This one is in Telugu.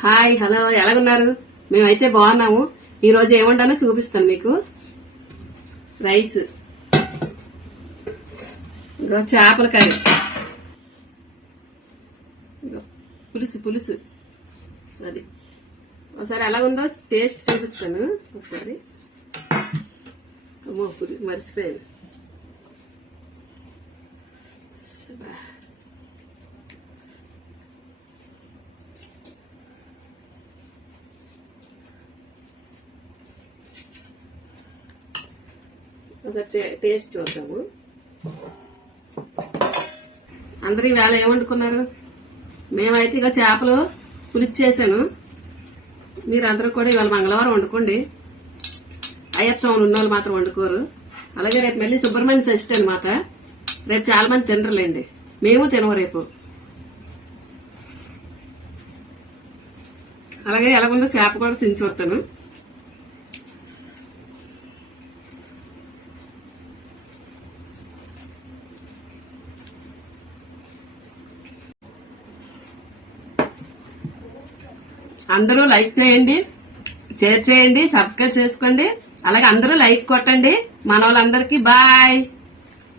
Hi hello ఎలాగున్నారు? మేమైతే బాగున్నాము. ఈ రోజు ఏముండాలో చూపిస్తాను మీకు. రైస్, చేపల కర్రీ, పులుసు పులుసు అది. ఒకసారి ఎలాగుందో టేస్ట్ చూపిస్తాను. ఒకసారి అమ్మో మర్చిపోయాను. ఒకసారి టేస్ట్ చూద్దాము. అందరూ ఈవేళ ఏమండుకున్నారు? మేమైతే ఇక చేపలు పులుసు చేశాను. మీరందరూ కూడా ఇవాళ మంగళవారం వండుకోండి. అయ్యప్ప స్వామి ఉన్నోళ్ళు మాత్రం వండుకోరు. అలాగే రేపు మళ్ళీ సుబ్రహ్మణ్య షష్ఠి అనమాట. రేపు చాలా మంది తినరులేండి, మేము తినము రేపు. అలాగే ఎలాగుందో చేప కూడా తిని చూస్తాను. అందరూ లైక్ చేయండి, షేర్ చేయండి, సబ్స్క్రైబ్ చేసుకోండి. అలాగే అందరూ లైక్ కొట్టండి. మన వాళ్ళందరికీ బాయ్.